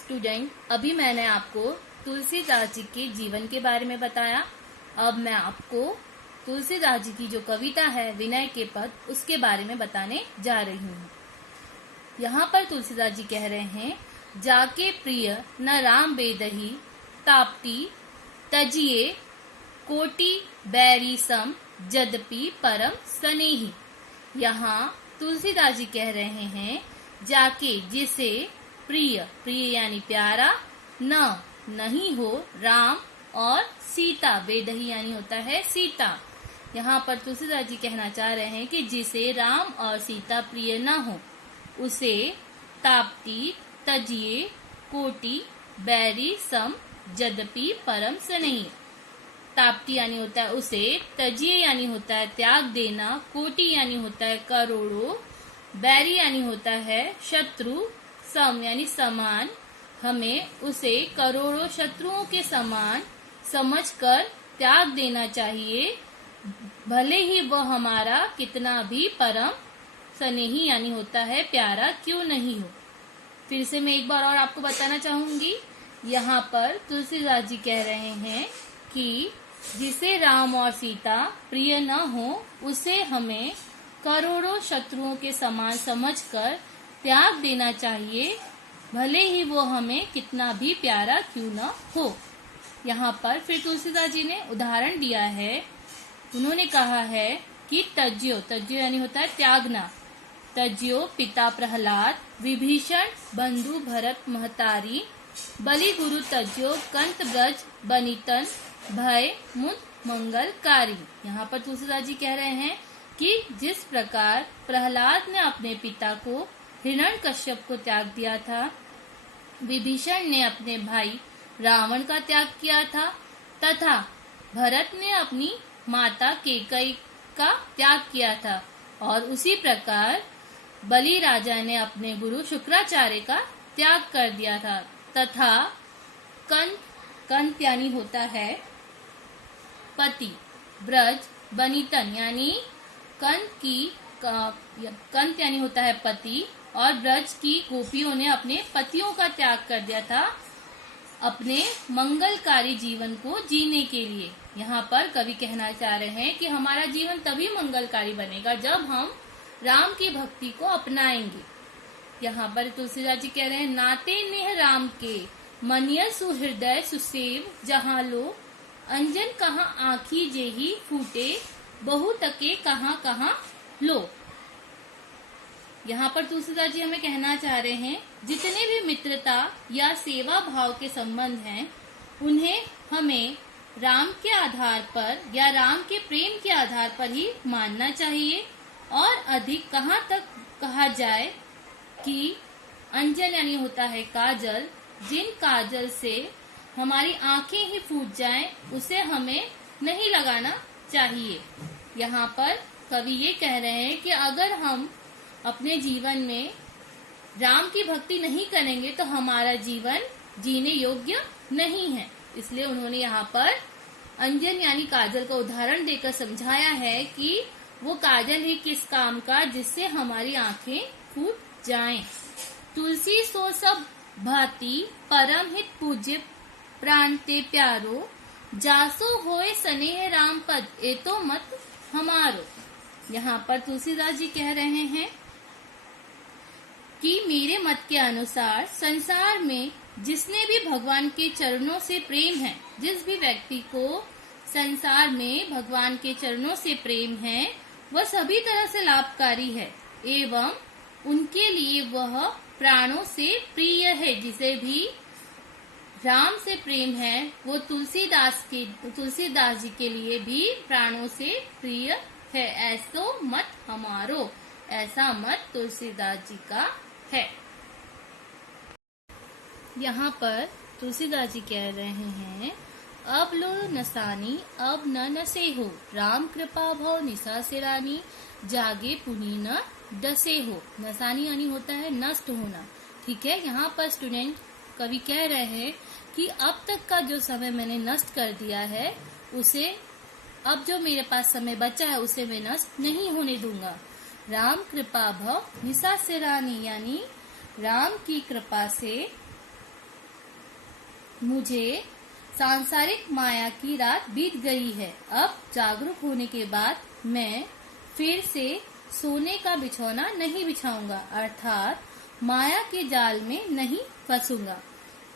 Student, अभी मैंने आपको तुलसीदास जी के जीवन के बारे में बताया। अब मैं आपको तुलसीदास जी की जो कविता है विनय के पद, उसके बारे में बताने जा रही हूँ। यहाँ पर तुलसीदास जी कह रहे हैं, जाके प्रिय न राम बेदही ताप्ती तजिए कोटि बैरी सम जदपि परम स्नेही। यहाँ तुलसीदास जी कह रहे हैं, जाके जिसे प्रिय, प्रिय यानी प्यारा, न नहीं हो राम और सीता, बेदही यानी होता है सीता। यहाँ पर तुलसीदास जी कहना चाह रहे हैं कि जिसे राम और सीता प्रिय न हो उसे ताप्ती तजिए कोटि बैरी सम जदपि परम स्नेही। ताप्ती यानी होता है उसे, तजिए यानी होता है त्याग देना, कोटि यानी होता है करोड़ों, बैरी यानी होता है शत्रु, सम यानी समान, हमें उसे करोड़ों शत्रुओं के समान समझकर त्याग देना चाहिए, भले ही वह हमारा कितना भी परम स्नेही यानी होता है प्यारा क्यों नहीं हो। फिर से मैं एक बार और आपको बताना चाहूंगी। यहाँ पर तुलसीदास जी कह रहे हैं कि जिसे राम और सीता प्रिय न हो उसे हमें करोड़ों शत्रुओं के समान समझकर त्याग देना चाहिए, भले ही वो हमें कितना भी प्यारा क्यों न हो। यहाँ पर फिर तुलसीदास जी ने उदाहरण दिया है। उन्होंने कहा है कि तज्यो, तज्यो यानी होता है त्यागना, तज्यो पिता प्रहलाद विभीषण बंधु भरत महतारी बलि गुरु तज्यो कंत ब्रज बनितन भय मुद मंगलकारी। यहाँ पर तुलसीदास जी कह रहे हैं कि जिस प्रकार प्रहलाद ने अपने पिता को हिरण्यकश्यप को त्याग दिया था, विभीषण ने अपने भाई रावण का त्याग किया था, तथा भरत ने अपनी माता केकई का त्याग किया था, और उसी प्रकार बलि राजा ने अपने गुरु शुक्राचार्य का त्याग कर दिया था, तथा कंत यानी होता है पति, ब्रज बनितन यानी कंत यानी होता है पति, और ब्रज की गोपियों ने अपने पतियों का त्याग कर दिया था अपने मंगलकारी जीवन को जीने के लिए। यहाँ पर कवि कहना चाह रहे हैं कि हमारा जीवन तभी मंगलकारी बनेगा जब हम राम की भक्ति को अपनाएंगे। यहाँ पर तुलसीदास जी कह रहे हैं, नाते नेह राम के मनिय सुहृदय सुसेव जहाँ लो अंजन कहाँ आँखी जेही फूटे बहु तके कहाँ कहाँ लो। यहाँ पर तुलसीदास जी हमें कहना चाह रहे हैं, जितने भी मित्रता या सेवा भाव के संबंध हैं उन्हें हमें राम के आधार पर या राम के प्रेम के आधार पर ही मानना चाहिए, और अधिक कहाँ तक कहा जाए कि अंजन यानी होता है काजल, जिन काजल से हमारी आंखें ही फूट जाएं उसे हमें नहीं लगाना चाहिए। यहाँ पर कवि ये कह रहे हैं कि अगर हम अपने जीवन में राम की भक्ति नहीं करेंगे तो हमारा जीवन जीने योग्य नहीं है। इसलिए उन्होंने यहाँ पर अंजन यानी काजल का उदाहरण देकर समझाया है कि वो काजल ही किस काम का जिससे हमारी आंखें फूट जाएं। तुलसी सो सब भांति परम हित पूज्य प्राण ते प्यारो जासो होए स्नेह राम पद ए तो मत हमारो। यहाँ पर तुलसीदास जी कह रहे हैं कि मेरे मत के अनुसार संसार में जिसने भी भगवान के चरणों से प्रेम है, जिस भी व्यक्ति को संसार में भगवान के चरणों से प्रेम है, वह सभी तरह से लाभकारी है एवं उनके लिए वह प्राणों से प्रिय है। जिसे भी राम से प्रेम है वो तुलसीदास जी के लिए भी प्राणों से प्रिय है। ऐसो मत हमारो, ऐसा मत तुलसीदास जी का है। यहाँ पर तुलसीदास जी कह रहे हैं, अब लो नसानी अब न नसे हो राम कृपा भव निशा से रानी जागे पुनी न डसे हो। नसानी यानी होता है नष्ट होना। ठीक है, यहाँ पर स्टूडेंट कवि कह रहे हैं कि अब तक का जो समय मैंने नष्ट कर दिया है उसे अब जो मेरे पास समय बचा है उसे मैं नष्ट नहीं होने दूंगा। राम कृपा भव निशा से रानी यानी राम की कृपा से मुझे सांसारिक माया की रात बीत गई है। अब जागरूक होने के बाद मैं फिर से सोने का बिछौना नहीं बिछाऊंगा, अर्थात माया के जाल में नहीं फंसूंगा।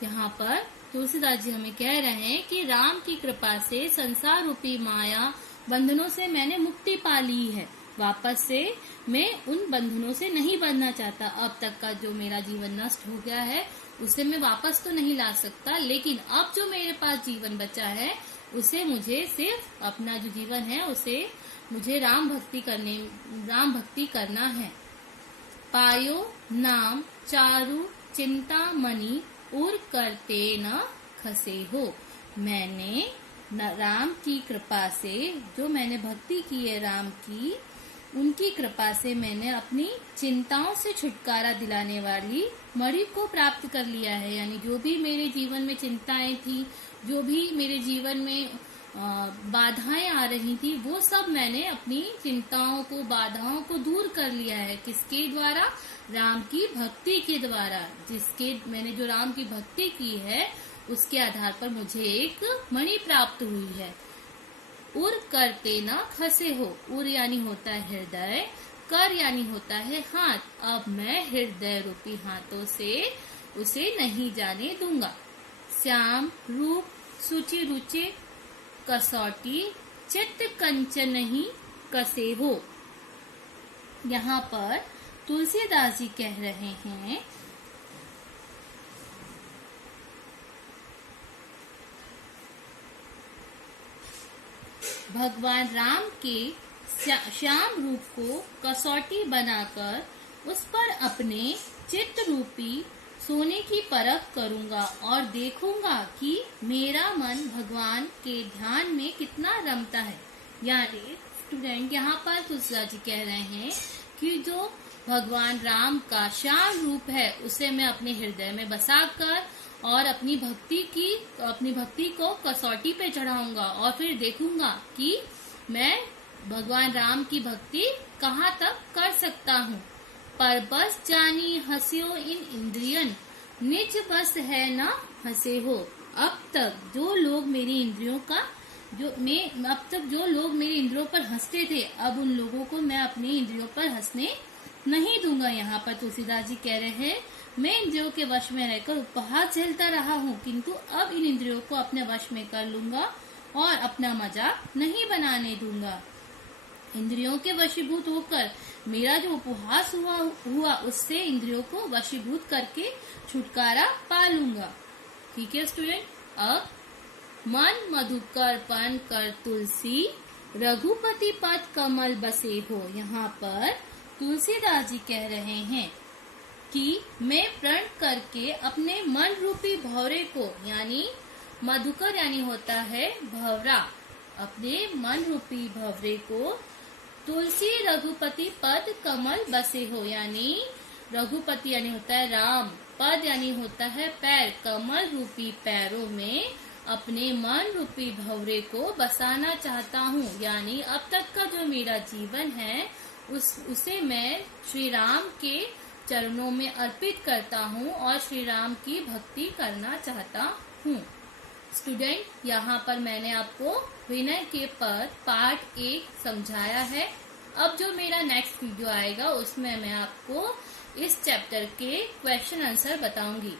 यहाँ पर तुलसीदास जी हमें कह रहे हैं कि राम की कृपा से संसार रूपी माया बंधनों से मैंने मुक्ति पा ली है। वापस से मैं उन बंधनों से नहीं बंधना चाहता। अब तक का जो मेरा जीवन नष्ट हो गया है उसे मैं वापस तो नहीं ला सकता, लेकिन अब जो मेरे पास जीवन बचा है उसे मुझे सिर्फ अपना जो जीवन है उसे मुझे राम भक्ति करना है। पायो नाम चारु चिंता मणि उर करते न खसे हो। मैंने राम की कृपा से, जो मैंने भक्ति की है राम की, उनकी कृपा से मैंने अपनी चिंताओं से छुटकारा दिलाने वाली मणि को प्राप्त कर लिया है। यानी जो भी मेरे जीवन में चिंताएं थी, जो भी मेरे जीवन में बाधाएं आ रही थी, वो सब मैंने अपनी चिंताओं को, बाधाओं को दूर कर लिया है। किसके द्वारा? राम की भक्ति के द्वारा। मैंने जो राम की भक्ति की है उसके आधार पर मुझे एक मणि प्राप्त हुई है। उर करते न खसे हो। उर यानी होता है हृदय, कर यानी होता है हाथ। अब मैं हृदय रूपी हाथों से उसे नहीं जाने दूंगा। श्याम रूप सुचि रुचि कसौटी चित्त कंचन ही कसे हो। यहाँ पर तुलसीदास जी कह रहे हैं भगवान राम के श्याम रूप को कसौटी बनाकर उस पर अपने चित्त रूपी सोने की परख करूंगा और देखूंगा कि मेरा मन भगवान के ध्यान में कितना रमता है। यानी स्टूडेंट, यहाँ पर तुलसीदास जी कह रहे हैं कि जो भगवान राम का श्याम रूप है उसे मैं अपने हृदय में बसाकर और अपनी भक्ति को कसौटी पे चढ़ाऊंगा और फिर देखूंगा कि मैं भगवान राम की भक्ति कहाँ तक कर सकता हूँ। पर बस जानी हंसियो इन इंद्रियन निज बस है ना हंसे हो। अब तक जो लोग मेरी इंद्रियों पर हंसते थे, अब उन लोगों को मैं अपनी इंद्रियों पर हंसने नहीं दूंगा। यहाँ पर तुलसीदास जी कह रहे हैं मैं इंद्रियों के वश में रहकर उपहास झेलता रहा हूँ, किंतु अब इन इंद्रियों को अपने वश में कर लूंगा और अपना मजाक नहीं बनाने दूंगा। इंद्रियों के वशीभूत होकर मेरा जो उपहास हुआ उससे इंद्रियों को वशीभूत करके छुटकारा पा लूंगा। ठीक है स्टूडेंट। अब मन मधुकर पन कर तुलसी रघुपति पद कमल बसे हो। यहाँ पर तुलसीदास जी कह रहे हैं कि मैं प्रण करके अपने मन रूपी भंवरे को, यानी मधुकर यानी होता है भंवरा, अपने मन रूपी भंवरे को तुलसी रघुपति पद कमल बसे हो। यानी रघुपति यानी होता है राम, पद यानी होता है पैर, कमल रूपी पैरों में अपने मन रूपी भंवरे को बसाना चाहता हूँ। यानी अब तक का जो मेरा जीवन है उसे मैं श्री राम के चरणों में अर्पित करता हूँ और श्री राम की भक्ति करना चाहता हूँ। स्टूडेंट, यहाँ पर मैंने आपको विनय के पद पार्ट 1 समझाया है। अब जो मेरा नेक्स्ट वीडियो आएगा उसमें मैं आपको इस चैप्टर के क्वेश्चन आंसर बताऊंगी।